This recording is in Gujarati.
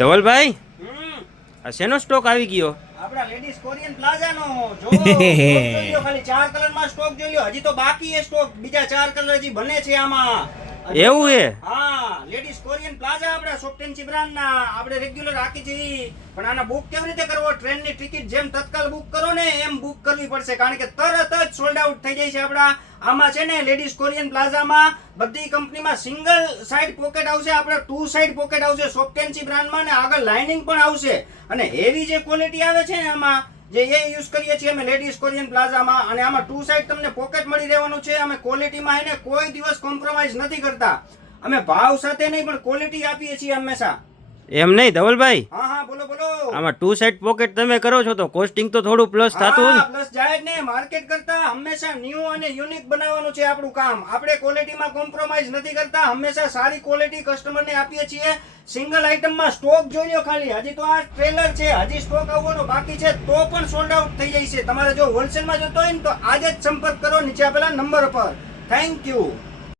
ધવલભાઈ આ શેનો સ્ટોક આવી ગયો? આપડા લેડીઝ કોરિયન પ્લાઝા નો જો સ્ટોક જોઈ લ્યો, ખાલી 4 કલર માં સ્ટોક જોઈ લ્યો. હજી તો બાકી છે સ્ટોક, બીજા 4 કલર હજી બને છે આમાં. એવું છે? હા, લેડીઝ કોરિયન પ્લાઝા આપડા સોફ્ટેન્સી બ્રાન્ડ ના આપણે રેગ્યુલર રાખી છે. પણ આના બુક કેવી રીતે કરવો? ટ્રેન ની ટિકિટ જેમ તત્કાલ બુક કરો ને એમ બુક કરવી પડશે, કારણ કે તરત જ સોલ્ડ આઉટ થઈ જાય છે આપડા. આમાં છે ને લેડીઝ કોરિયન પ્લાઝામાં બધી કંપનીમાં સિંગલ સાઇડ પોકેટ આવશે, આપણે 2 સાઇડ પોકેટ આવશે સોફ્ટેન્સી બ્રાન્ડમાં, ને આગળ લાઇનિંગ પણ આવશે. અને હેવી જે ક્વોલિટી આવે છે ને આમાં, જે એ યુઝ કરીએ છીએ અમે લેડીઝ કોરિયન પ્લાઝામાં, અને આમાં 2 સાઇડ તમને પોકેટ મળી રહેવાનું છે. અમે ક્વોલિટીમાં એને કોઈ દિવસ કોમ્પ્રોમાઇઝ નથી કરતા. અમે ભાવ સાથે નહીં પણ ક્વોલિટી આપીએ છીએ હંમેશા. એમ નહીં ધવલભાઈ, હા હા, બોલો બોલો. આમાં 2 સાઇડ પોકેટ તમે કરો છો તો કોસ્ટિંગ તો થોડું પ્લસ થતું હોય ને? પ્લસ જાય જ ને. માર્કેટ કરતા હંમેશા ન્યૂ અને યુનિક બનાવવાનું છે આપણું કામ. આપણે ક્વોલિટીમાં કોમ્પ્રોમાઇઝ નથી કરતા, હંમેશા સારી ક્વોલિટી કસ્ટમરને આપીએ છીએ. સિંગલ આઇટમમાં સ્ટોક જોઈ લો ખાલી, હજી તો આ ટ્રેલર છે, હજી સ્ટોક આવવાનો બાકી છે, તો પણ સોલ્ડ આઉટ થઈ જાય છે. તમારે જો હોલસેલમાં જોતો હોય ને તો આજે જ સંપર્ક કરો નીચે આપેલા નંબર પર. Thank you.